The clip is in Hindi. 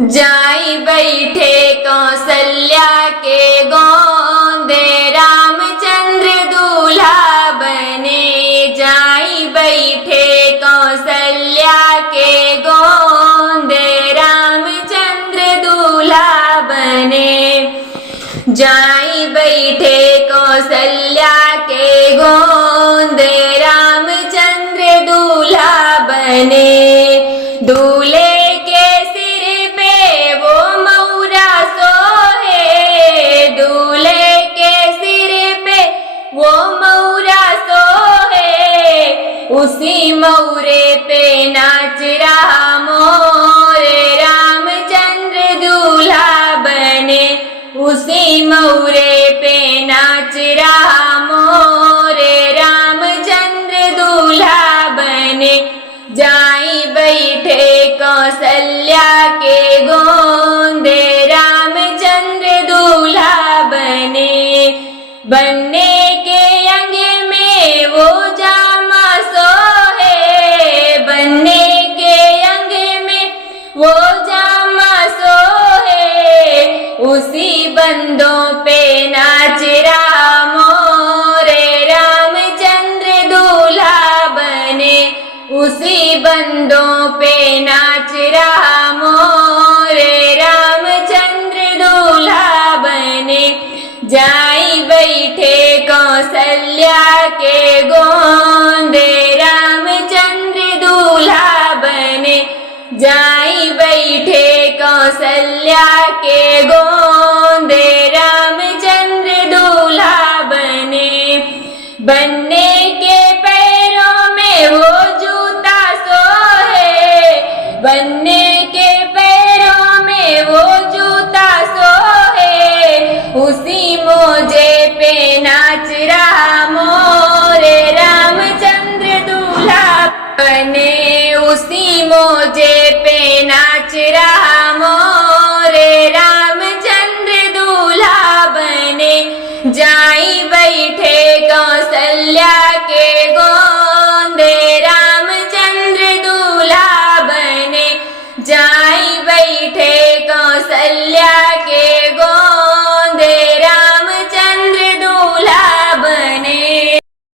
जाई बैठे कौसल्या के गोंदे, रामचंद्र दूल्हा बने। जाई बैठे कौसल्या के गोंदे, रामचंद्र दूल्हा बने। जाई बैठे कौसल्या के गोंदे, रामचंद्र दूल्हा बने। दूल्हे के सिर पे वो मौरा सोहे, दूल्हे के सिर पे वो मौरा सोहे। उसी मौरे पे नाच रहा मोरे, रामचंद्र दूल्हा बने। उसी मौरे पे नाच रहा मोरे, रामचंद्र दूल्हा बने। जाई बैठे कौसल्या के गोंदे, रामचंद्र दूल्हा बने। बनने के अंग में वो जामा सोहे, बनने के अंग में वो जामा सोहे। उसी बंदों पे नाच रहा मोरे, रामचंद्र दूल्हा बने। उसी बंदों पे नाच रहा मोरे, रामचंद्र दूल्हा बने। जाई बैठे कौसल्या के गोंदे, रामचंद्र दूल्हा बने। जाई बैठे कौसल्या के गोंदे, रामचंद्र दूल्हा बने। बनने के पैरों में वो जूता सोहे, बनने के पैरों में वो जूता सोहे। उसी मोजे पे नाच रहा मोरे, रामचंद्र दूल्हा बने। उसी मोजे पे नाच रहा मोरे,